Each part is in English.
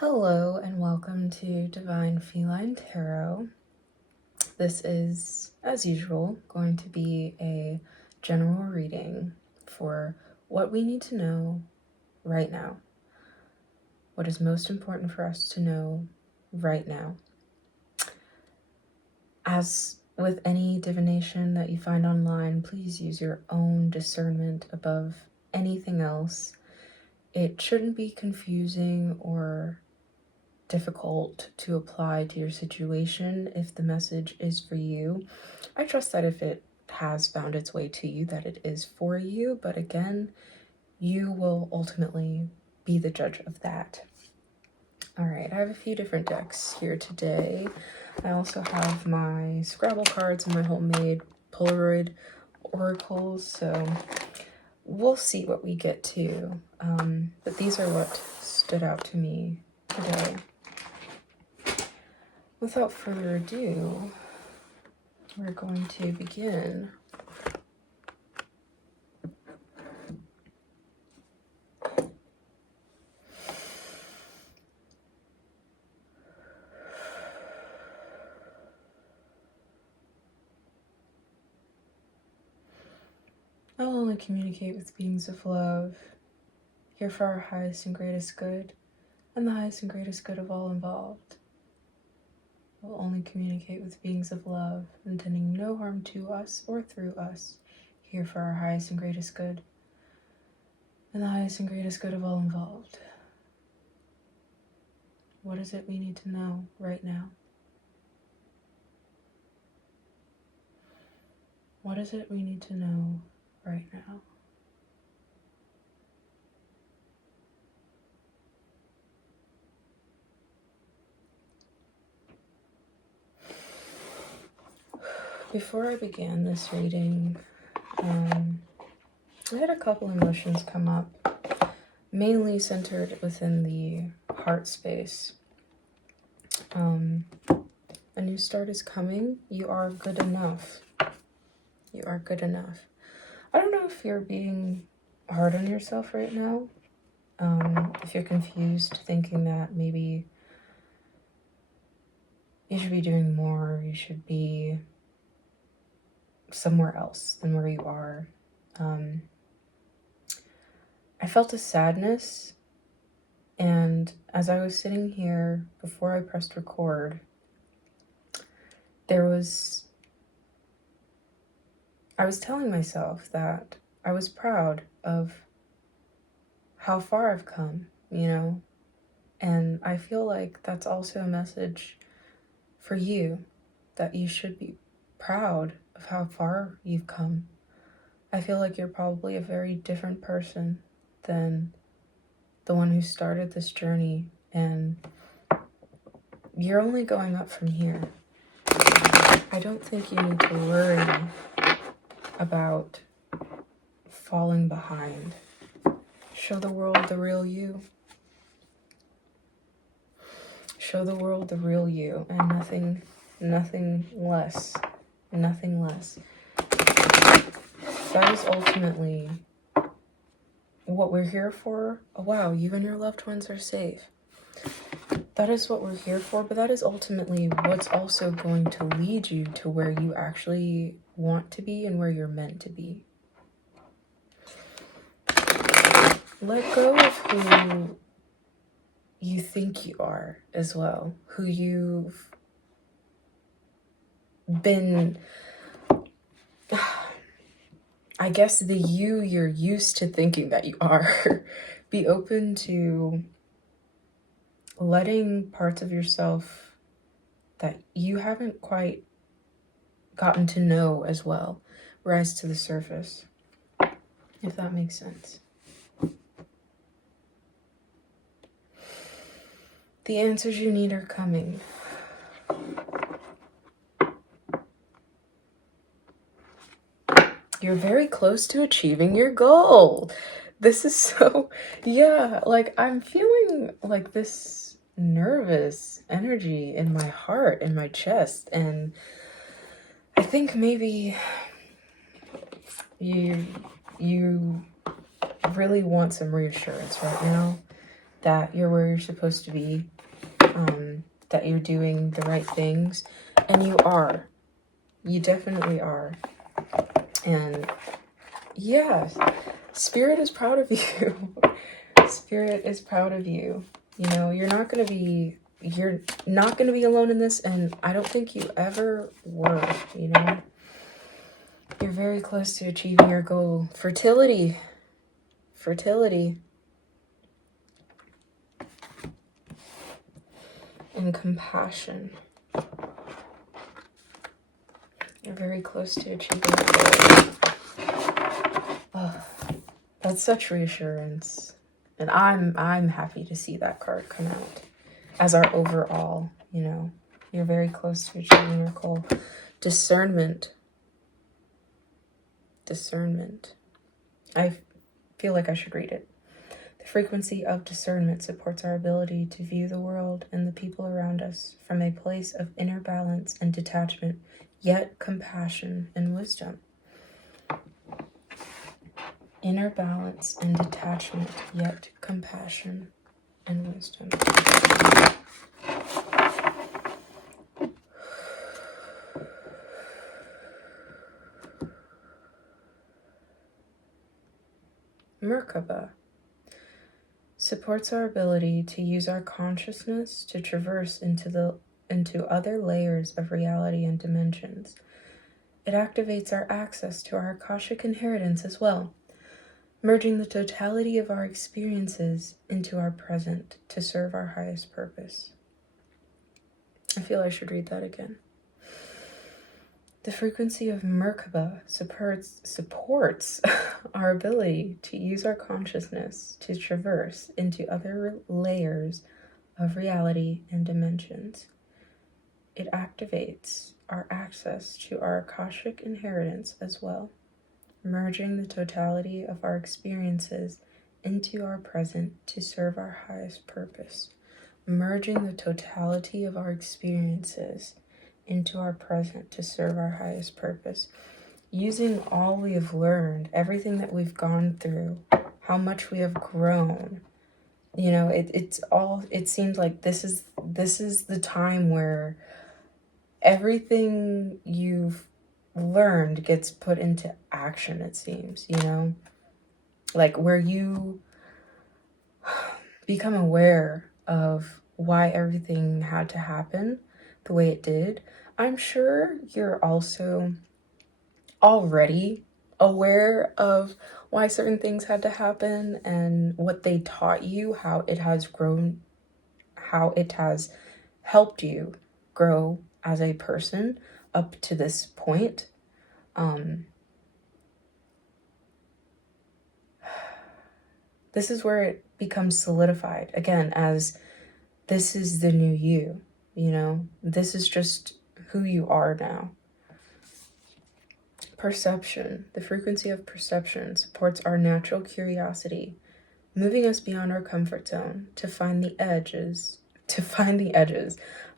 Hello and welcome to Divinefelinee Tarot. This is, as usual, going to be a general reading for what we need to know right now. What is most important for us to know right now. As with any divination that you find online, please use your own discernment above anything else. It shouldn't be confusing or difficult to apply to your situation if the message is for you. I trust that if it has found its way to you, that it is for you, but again, you will ultimately be the judge of that. All right, I have a few different decks here today. I also have my Scrabble cards and my homemade Polaroid oracles, so we'll see what we get to. But these are what stood out to me today. Without further ado, we're going to begin. I'll only communicate with beings of love, here for our highest and greatest good, and the highest and greatest good of all involved. We'll only communicate with beings of love, intending no harm to us or through us, here for our highest and greatest good, and the highest and greatest good of all involved. What is it we need to know right now? What is it we need to know right now? Before I began this reading, I had a couple emotions come up, mainly centered within the heart space. A new start is coming. You are good enough. You are good enough. I don't know if you're being hard on yourself right now. If you're confused, thinking that maybe you should be doing more, you should be somewhere else than where you are. I felt a sadness, and as I was sitting here before I pressed record, I was telling myself that I was proud of how far I've come, and I feel like that's also a message for you, that you should be proud of how far you've come. I feel like you're probably a very different person than the one who started this journey, and you're only going up from here. I don't think you need to worry about falling behind. Show the world the real you. Show the world the real you, and nothing less. Nothing less. That is ultimately what we're here for. Oh, wow, you and your loved ones are safe. That is what we're here for, but that is ultimately what's also going to lead you to where you actually want to be and where you're meant to be. Let go of who you think you are as well, who you've been, I guess the you're used to thinking that you are. Be open to letting parts of yourself that you haven't quite gotten to know as well rise to the surface, if that makes sense. The answers you need are coming. You're very close to achieving your goal. This is so, like I'm feeling like this nervous energy in my heart, in my chest, and I think maybe you really want some reassurance right now. that you're where you're supposed to be, that you're doing the right things, and you are. You definitely are. And yeah, Spirit is proud of you. Spirit is proud of you. You know, you're not going to be alone in this, and I don't think you ever were, you know. You're very close to achieving your goal. Fertility. And compassion. You're very close to achieving your goal. Oh, that's such reassurance. And I'm happy to see that card come out as our overall, you know. You're very close to achieving your goal. Discernment. I feel like I should read it. The frequency of discernment supports our ability to view the world and the people around us from a place of inner balance and detachment, yet compassion and wisdom. Inner balance and detachment, yet compassion and wisdom. Merkaba supports our ability to use our consciousness to traverse into other layers of reality and dimensions. It activates our access to our Akashic inheritance as well, merging the totality of our experiences into our present to serve our highest purpose. I feel I should read that again. The frequency of Merkaba supports our ability to use our consciousness to traverse into other layers of reality and dimensions. It activates our access to our Akashic inheritance as well, merging the totality of our experiences into our present to serve our highest purpose. Merging the totality of our experiences into our present to serve our highest purpose. Using all we have learned, everything that we've gone through, how much we have grown. You know, it seems like this is the time where everything you've learned gets put into action, it seems, you know? Like where you become aware of why everything had to happen the way it did. I'm sure you're also already aware of why certain things had to happen and what they taught you, how it has grown, how it has helped you grow as a person up to this point. This is where it becomes solidified again as this is the new you, you know, this is just who you are now. Perception. The frequency of perception supports our natural curiosity, moving us beyond our comfort zone to find the edges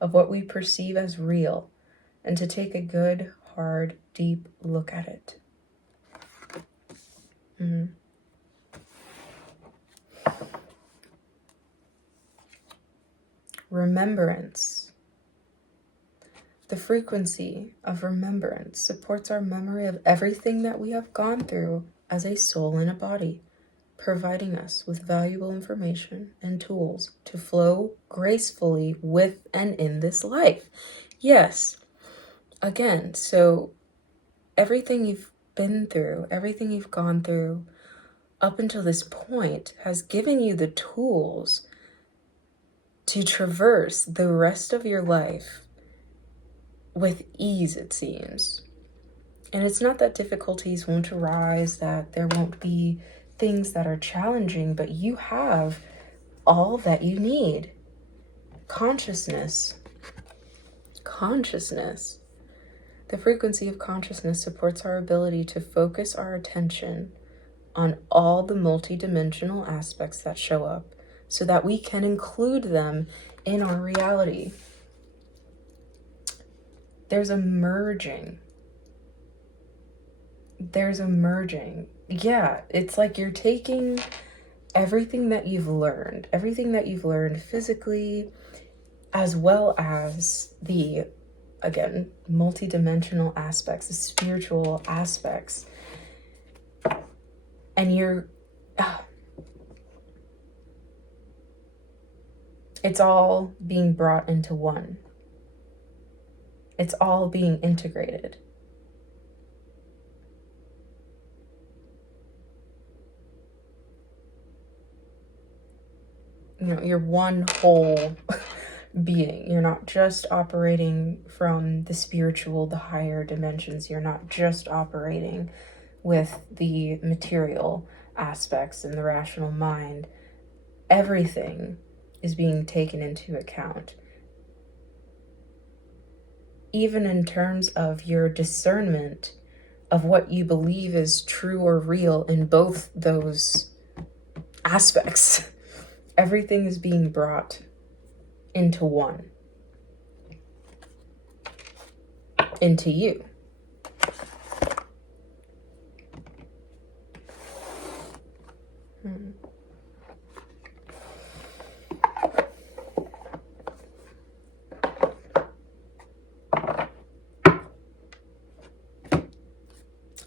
of what we perceive as real and to take a good, hard, deep look at it. Remembrance. The frequency of remembrance supports our memory of everything that we have gone through as a soul in a body, providing us with valuable information and tools to flow gracefully with and in this life. Yes, again, so everything you've been through, everything you've gone through up until this point has given you the tools to traverse the rest of your life with ease, it seems. And it's not that difficulties won't arise, that there won't be things that are challenging, but you have all that you need. Consciousness. The frequency of consciousness supports our ability to focus our attention on all the multidimensional aspects that show up so that we can include them in our reality. There's a merging. Yeah, it's like you're taking everything that you've learned physically, as well as the, again, multidimensional aspects, the spiritual aspects. And it's all being brought into one. It's all being integrated. You know, you're one whole being. You're not just operating from the spiritual, the higher dimensions. You're not just operating with the material aspects and the rational mind. Everything is being taken into account. Even in terms of your discernment of what you believe is true or real in both those aspects. Everything is being brought into one. Into you.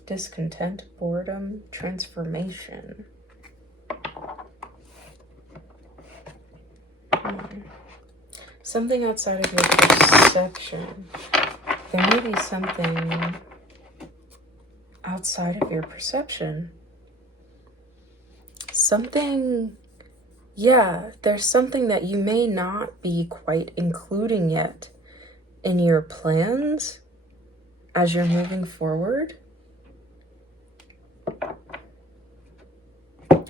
Discontent, boredom, transformation. Something outside of your perception. There may be something outside of your perception. Something, there's something that you may not be quite including yet in your plans as you're moving forward.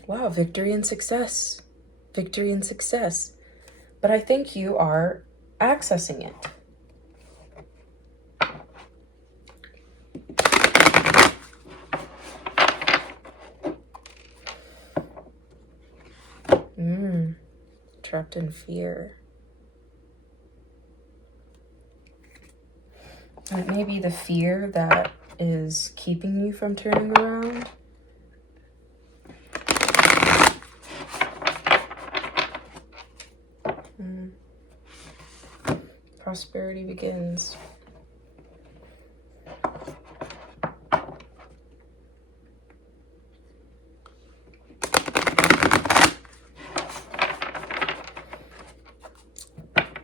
Wow, victory and success. Victory and success. But I think you are accessing it. Trapped in fear. And it may be the fear that is keeping you from turning around. Prosperity begins.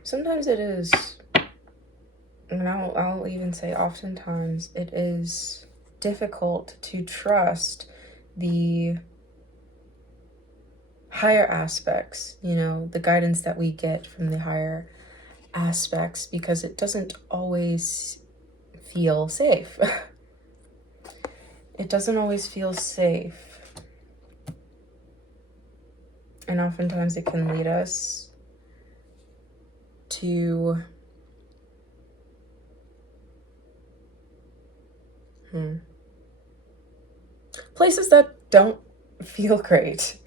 Sometimes it is, and I'll even say oftentimes, it is difficult to trust the higher aspects, you know, the guidance that we get from the higher aspects, because it doesn't always feel safe. It doesn't always feel safe. And oftentimes it can lead us to places that don't feel great.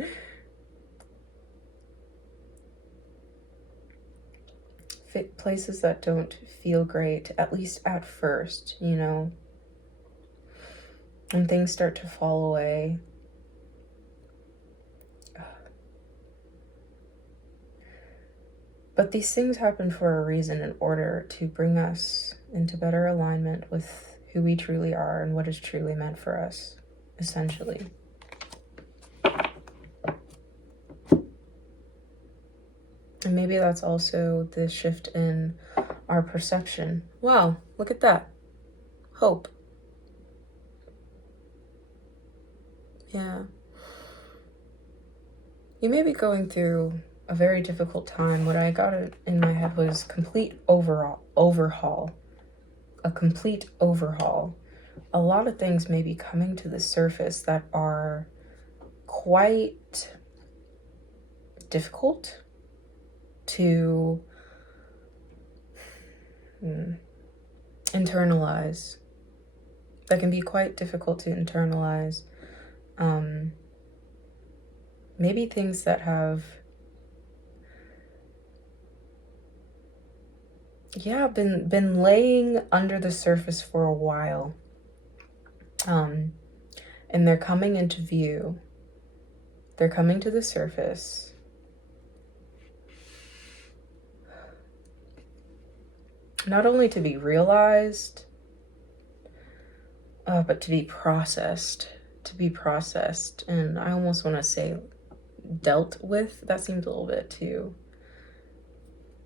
Places that don't feel great, at least at first, you know. When things start to fall away. But these things happen for a reason, in order to bring us into better alignment with who we truly are and what is truly meant for us, essentially. And maybe that's also the shift in our perception. Wow, look at that. Hope. Yeah. You may be going through a very difficult time. What I got in my head was complete overhaul. A complete overhaul. A lot of things may be coming to the surface that are quite difficult to internalize. That can be quite difficult to internalize. Maybe things that have been laying under the surface for a while. And they're coming into view. They're coming to the surface. Not only to be realized, but to be processed. And I almost want to say dealt with. That seems a little bit too,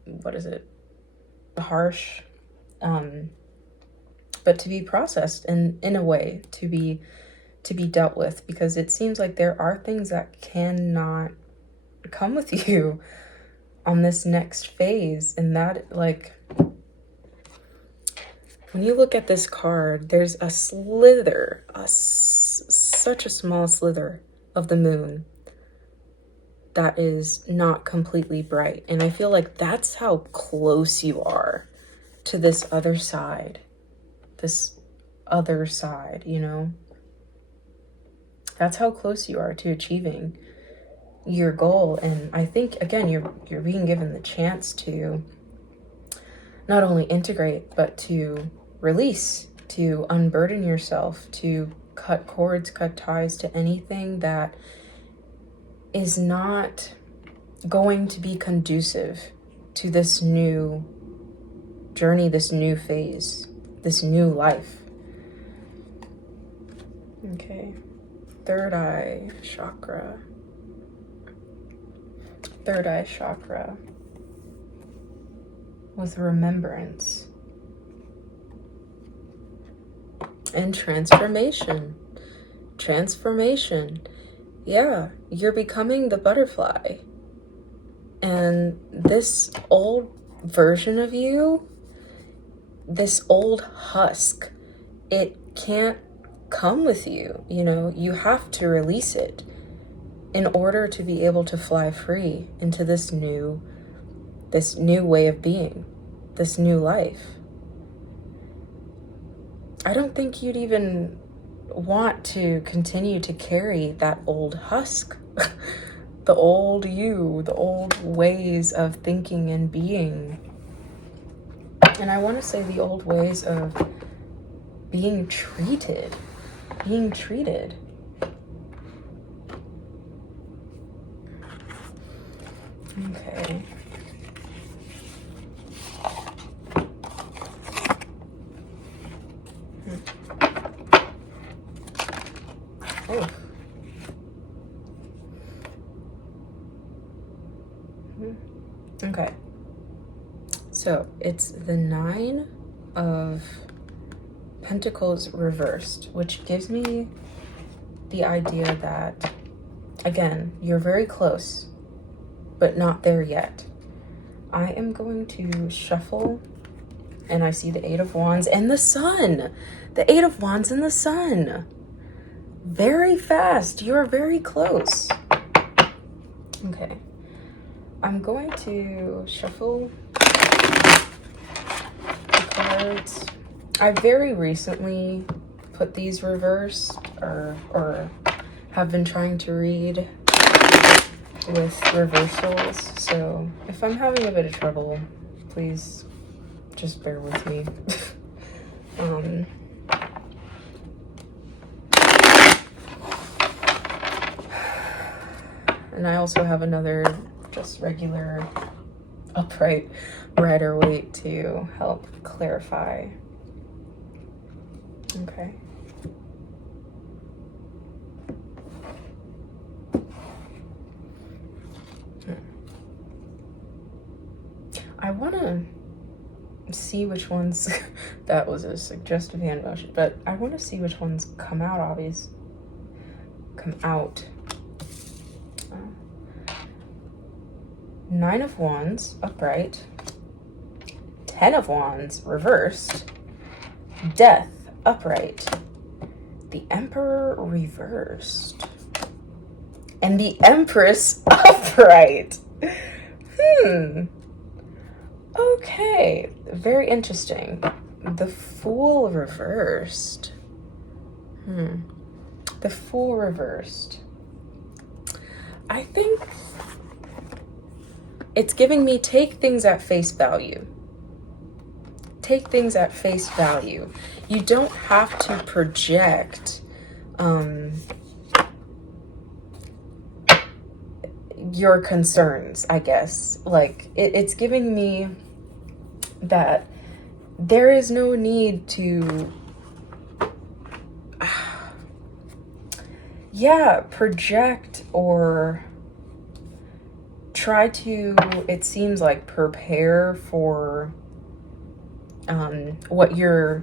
what is it? Harsh. But to be processed in a way, to be dealt with, because it seems like there are things that cannot come with you on this next phase. And that, like, when you look at this card, there's a slither, such a small slither of the moon that is not completely bright. And I feel like that's how close you are to this other side, you know? That's how close you are to achieving your goal. And I think, again, you're being given the chance to not only integrate, but to release, to unburden yourself, to cut cords, cut ties to anything that is not going to be conducive to this new journey, this new phase, this new life. Okay. Third eye chakra. Third eye chakra with remembrance and transformation. Transformation. Yeah, you're becoming the butterfly. And this old version of you, this old husk, it can't come with you. You know, you have to release it in order to be able to fly free into this new way of being, this new life. I don't think you'd even want to continue to carry that old husk, the old you, the old ways of thinking and being. And I want to say the old ways of being treated. Okay. Oh. Okay. So it's the 9 of Pentacles reversed, which gives me the idea that, again, you're very close, but not there yet. I am going to shuffle, and I see the 8 of Wands and the Sun. The 8 of Wands and the Sun. Very fast. You're very close. Okay. I'm going to shuffle the cards. I very recently put these reversed, or have been trying to read with reversals. So if I'm having a bit of trouble, please just bear with me. And I also have another just regular upright Rider-Waite to help clarify. Okay. I want to see which ones, that was a suggestive hand motion, but I want to see which ones come out, come out. 9 of Wands, upright. 10 of Wands, reversed. Death, upright. The Emperor, reversed. And the Empress, upright. Okay, very interesting. The Fool reversed. The Fool reversed. I think it's giving me take things at face value. Take things at face value. You don't have to project your concerns, I guess. Like, it's giving me that there is no need to, yeah, project or try to, it seems like, prepare for what you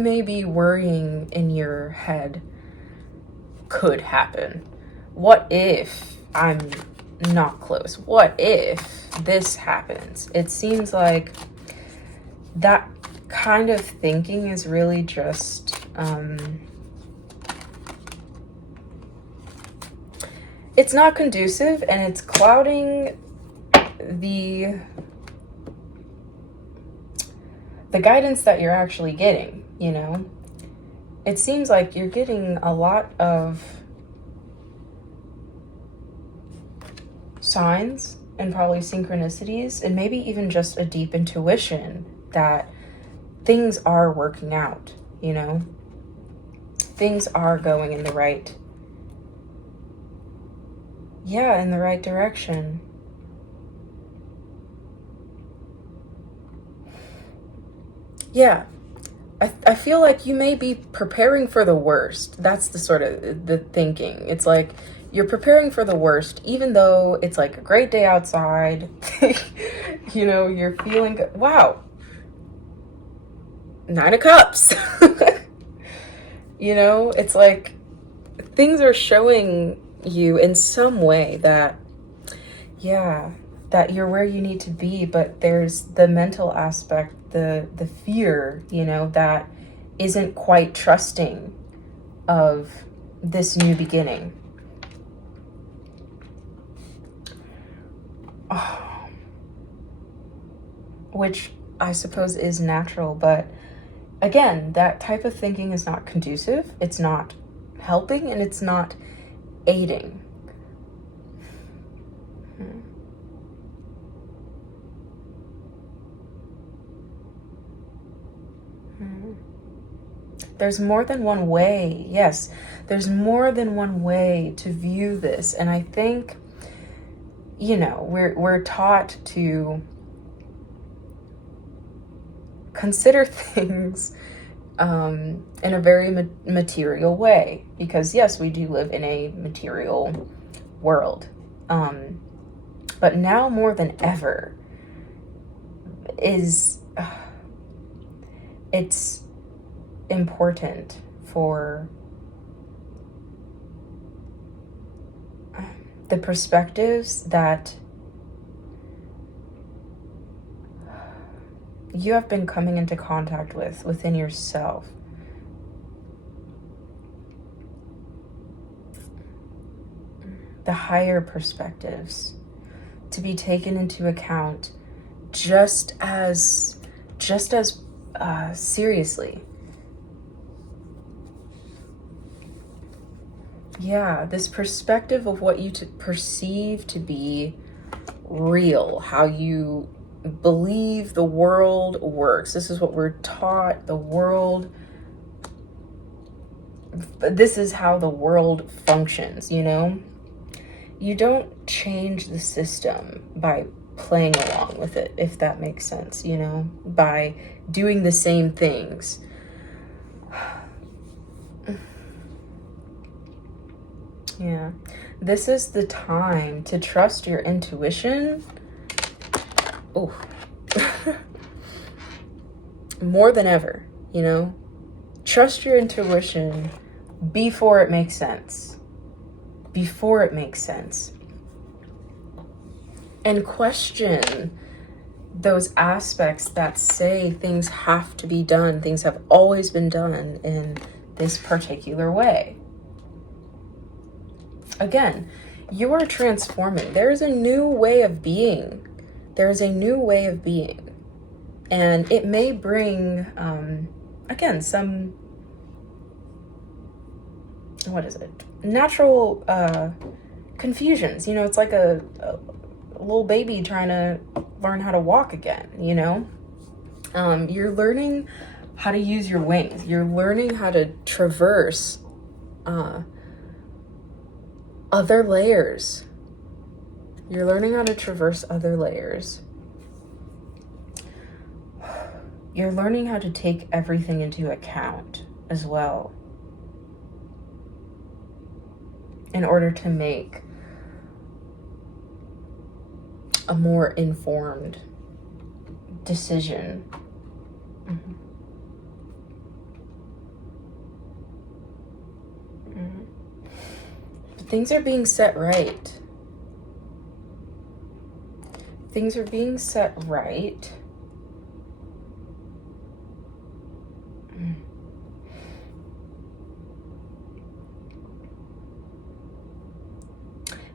may be worrying in your head could happen. What if I'm not close? What if this happens? It seems like that kind of thinking is really just it's not conducive, and it's clouding the guidance that you're actually getting, you know? It seems like you're getting a lot of signs and probably synchronicities, and maybe even just a deep intuition that things are working out, you know? Things are going in the right, in the right direction. Yeah, I feel like you may be preparing for the worst. That's the sort of the thinking. It's like you're preparing for the worst, even though it's like a great day outside. You know, you're feeling good. Wow. 9 of Cups. You know, it's like things are showing you in some way that, yeah, that you're where you need to be, but there's the mental aspect, the fear, you know, that isn't quite trusting of this new beginning. Oh, which I suppose is natural, but again, that type of thinking is not conducive, it's not helping, and it's not aiding. There's more than one way. Yes, there's more than one way to view this. And I think, you know, we're taught to consider things in a very material way, because yes, we do live in a material world. But now more than ever is it's important for the perspectives that you have been coming into contact with within yourself. The higher perspectives to be taken into account just as seriously. Yeah, this perspective of what you perceive to be real, how you believe the world works. This is what we're taught, the world, this is how the world functions, you know? You don't change the system by playing along with it, if that makes sense, you know? By doing the same things. Yeah, this is the time to trust your intuition. Oh, more than ever, you know? Trust your intuition before it makes sense. Before it makes sense. And question those aspects that say things have to be done, things have always been done in this particular way. Again, you are transforming. There is a new way of being. There is a new way of being. And it may bring, again, some, what is it? Natural confusions. You know, it's like a little baby trying to learn how to walk again, you know? You're learning how to use your wings. You're learning how to traverse other layers You're learning how to traverse other layers. You're learning how to take everything into account as well, in order to make a more informed decision. But things are being set right. Things are being set right.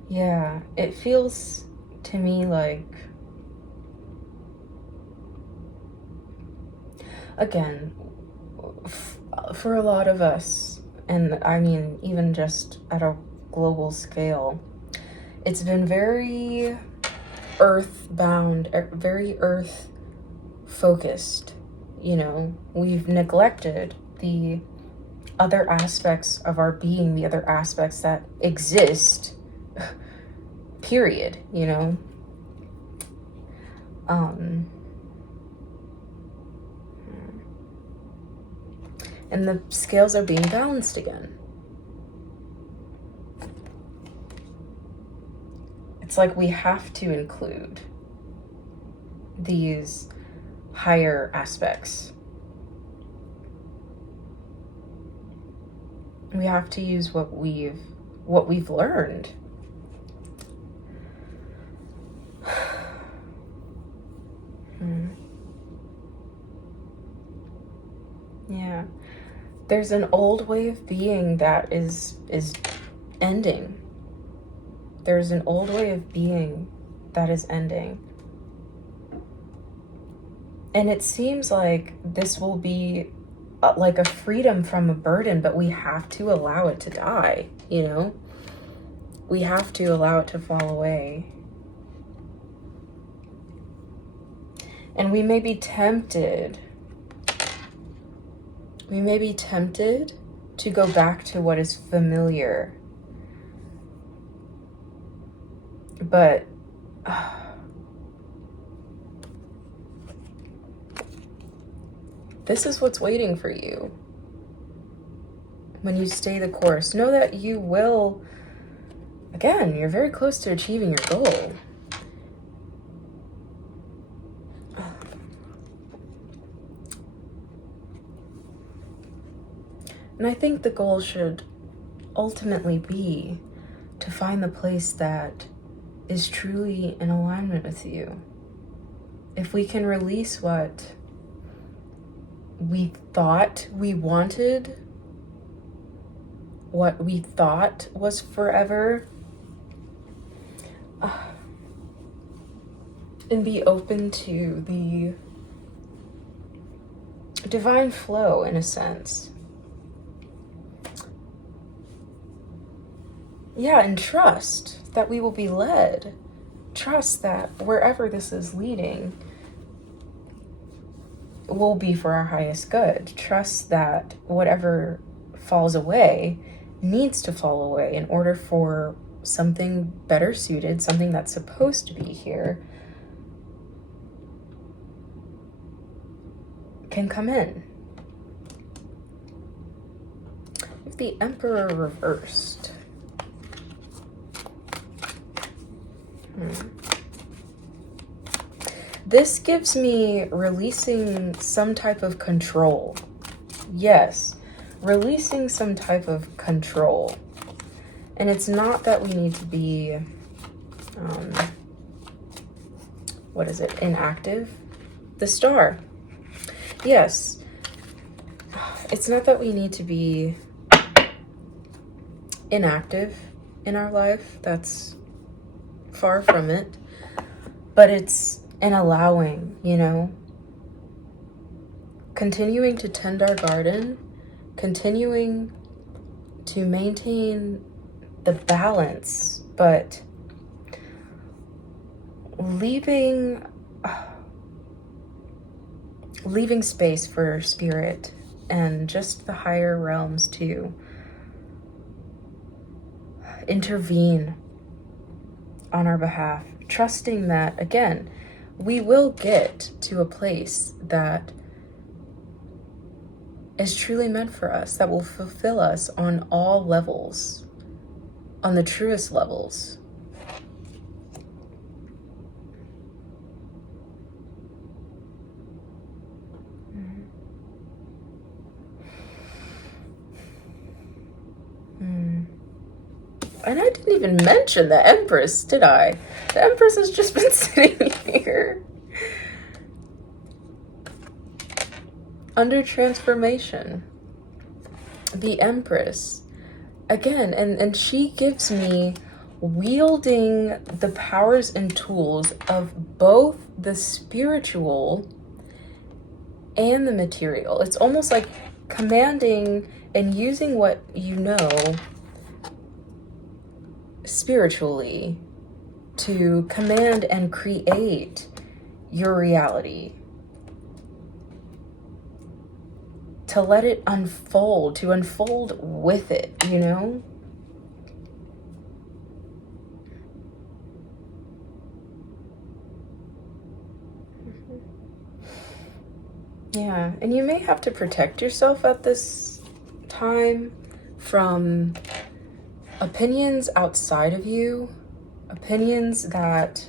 Yeah, it feels to me like, again, for a lot of us, and I mean, even just at a global scale, it's been very earthbound, very earth focused. You know, we've neglected the other aspects of our being, the other aspects that exist, period, you know. And the scales are being balanced again. It's like we have to include these higher aspects. We have to use what we've learned. Yeah. There's an old way of being that is ending. There's an old way of being that is ending. And it seems like this will be like a freedom from a burden, but we have to allow it to die, you know? We have to allow it to fall away. And we may be tempted to go back to what is familiar. But this is what's waiting for you when you stay the course. Know that you will, again, you're very close to achieving your goal. And I think the goal should ultimately be to find the place that is truly in alignment with you. If we can release what we thought we wanted, what we thought was forever, and be open to the divine flow, in a sense. Yeah, and trust that we will be led. Trust that wherever this is leading will be for our highest good. Trust that whatever falls away needs to fall away in order for something better suited, something that's supposed to be here, can come in. With the Emperor reversed. This gives me releasing some type of control. Yes, releasing some type of control. And it's not that we need to be, inactive? The Star. Yes, it's not that we need to be inactive in our life. That's far from it. But it's an allowing, you know, continuing to tend our garden, continuing to maintain the balance, but leaving space for spirit and just the higher realms to intervene on our behalf, trusting that, again, we will get to a place that is truly meant for us, that will fulfill us on all levels, on the truest levels. And I didn't even mention the Empress, did I? The Empress has just been sitting here. Under transformation. The Empress. Again, and she gives me wielding the powers and tools of both the spiritual and the material. It's almost like commanding and using what you know spiritually to command and create your reality, to let it unfold, to unfold with it, you know? Yeah, and you may have to protect yourself at this time from opinions outside of you, opinions that,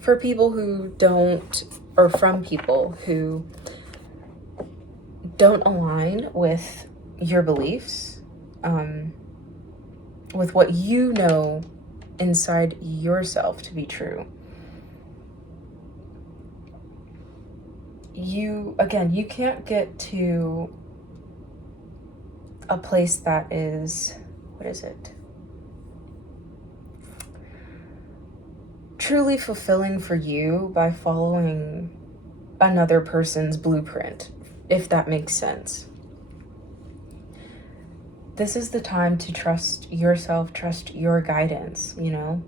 for people who don't, or from people who don't align with your beliefs, with what you know inside yourself to be true. You can't get to a place that is, what is it? Truly fulfilling for you by following another person's blueprint, if that makes sense. This is the time to trust yourself, trust your guidance, you know?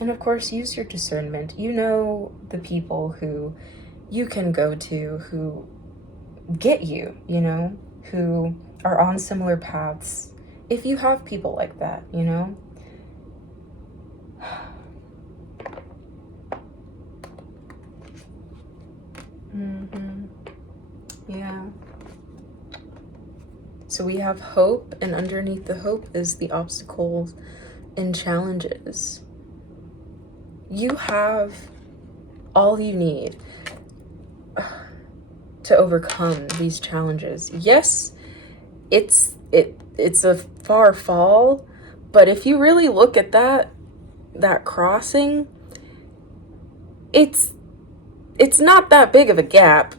And of course, use your discernment. You know the people who you can go to who get you, you know, who are on similar paths. If you have people like that, you know. Yeah. So we have hope, and underneath the hope is the obstacles and challenges. You have all you need to overcome these challenges. Yes, it's a far fall, but if you really look at that crossing, it's not that big of a gap.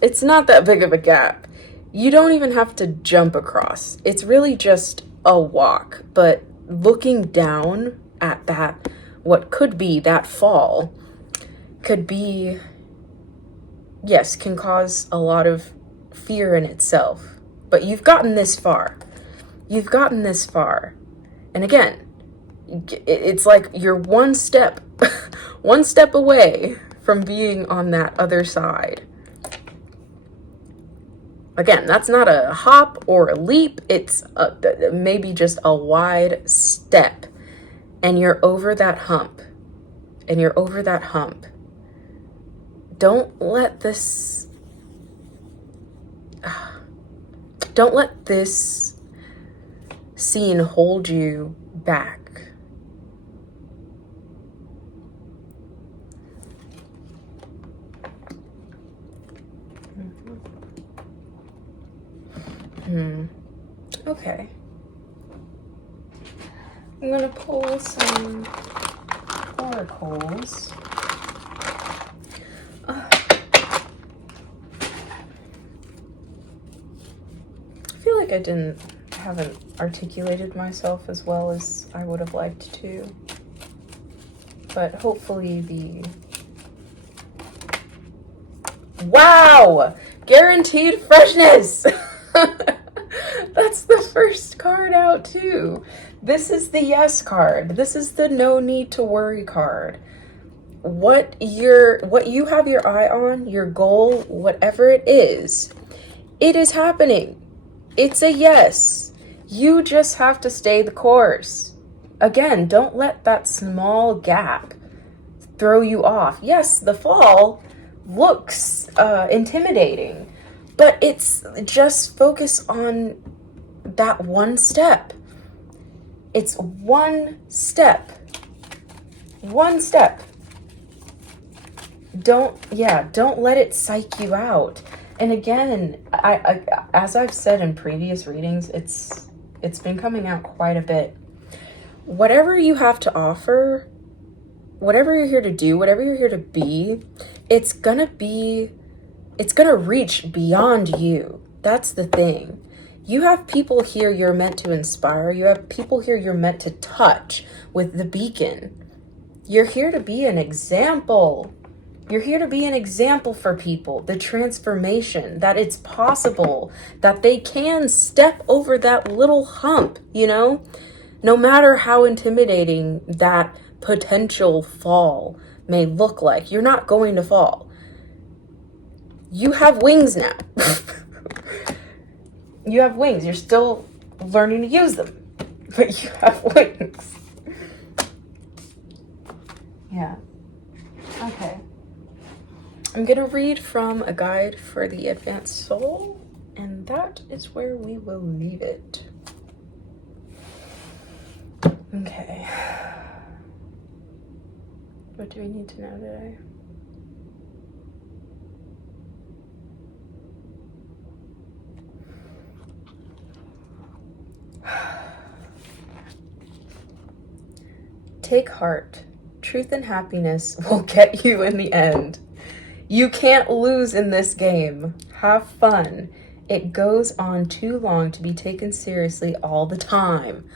It's not that big of a gap. You don't even have to jump across. It's really just a walk, but looking down at that, what could be that fall, could be, yes, can cause a lot of fear in itself. But you've gotten this far. You've gotten this far. And again, it's like you're one step away from being on that other side. Again, that's not a hop or a leap. It's maybe just a wide step. And you're over that hump. Don't let this scene hold you back. Okay. I'm gonna pull some oracles. I feel like I haven't articulated myself as well as I would have liked to. But hopefully wow! Guaranteed freshness! That's the first card out too. This is the yes card. This is the no need to worry card. What you have your eye on, your goal, whatever it is happening. It's a yes. You just have to stay the course. Again, don't let that small gap throw you off. Yes, the fall looks intimidating, but it's just focus on that one step. It's one step. One step. Don't let it psych you out. And again, I as I've said in previous readings, it's been coming out quite a bit. Whatever you have to offer, whatever you're here to do, whatever you're here to be, it's gonna reach beyond you. That's the thing. You have people here you're meant to inspire. You have people here you're meant to touch with the beacon. You're here to be an example. You're here to be an example for people, the transformation, that it's possible, that they can step over that little hump, you know? No matter how intimidating that potential fall may look like, you're not going to fall. You have wings now. You have wings. You're still learning to use them, but you have wings. Yeah. Okay. I'm going to read from A Guide for the Advanced Soul, and that is where we will leave it. Okay. What do we need to know today? Take heart. Truth and happiness will get you in the end. You can't lose in this game. Have fun. It goes on too long to be taken seriously all the time.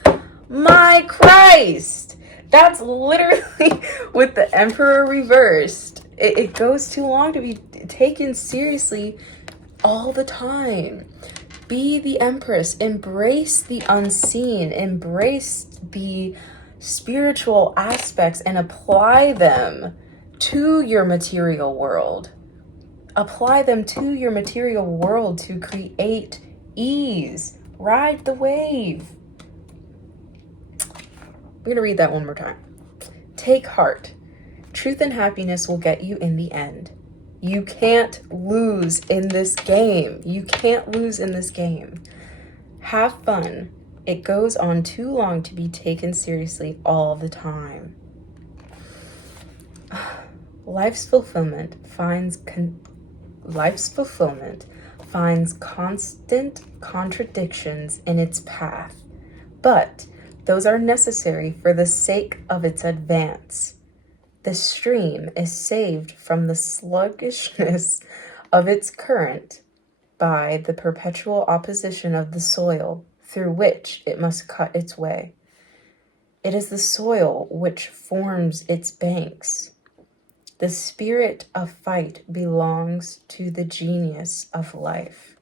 My Christ! That's literally with the Emperor reversed. It goes too long to be taken seriously all the time. Be the Empress. Embrace the unseen. Embrace the spiritual aspects and apply them to your material world. Apply them to your material world to create ease. Ride the wave. I'm going to read that one more time. Take heart. Truth and happiness will get you in the end. You can't lose in this game. You can't lose in this game. Have fun. It goes on too long to be taken seriously all the time. Life's fulfillment finds constant contradictions in its path, but those are necessary for the sake of its advance. The stream is saved from the sluggishness of its current by the perpetual opposition of the soil through which it must cut its way. It is the soil which forms its banks. The spirit of fight belongs to the genius of life.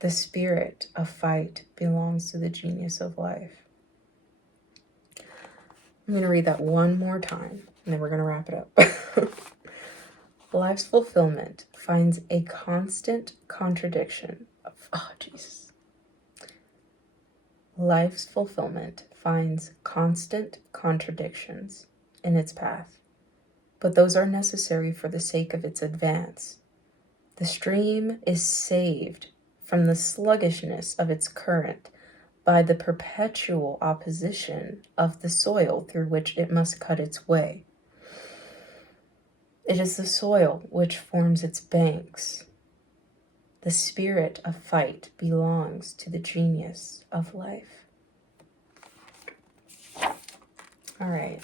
The spirit of fight belongs to the genius of life. I'm going to read that one more time, and then we're going to wrap it up. Life's fulfillment finds a constant contradiction of... Oh, Jesus. Life's fulfillment finds constant contradictions in its path, but those are necessary for the sake of its advance. The stream is saved from the sluggishness of its current by the perpetual opposition of the soil through which it must cut its way. It is the soil which forms its banks. The spirit of fight belongs to the genius of life. All right.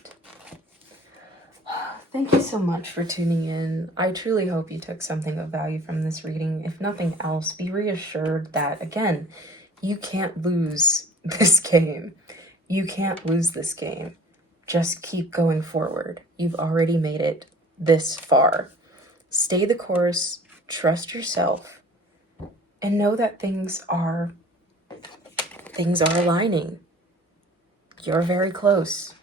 Thank you so much for tuning in. I truly hope you took something of value from this reading. If nothing else, be reassured that, again, you can't lose this game. You can't lose this game. Just keep going forward. You've already made it this far. Stay the course, trust yourself, and know that things are aligning. You're very close.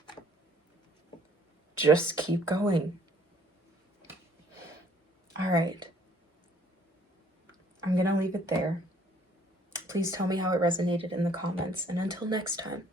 Just keep going. All right. I'm going to leave it there. Please tell me how it resonated in the comments, and until next time.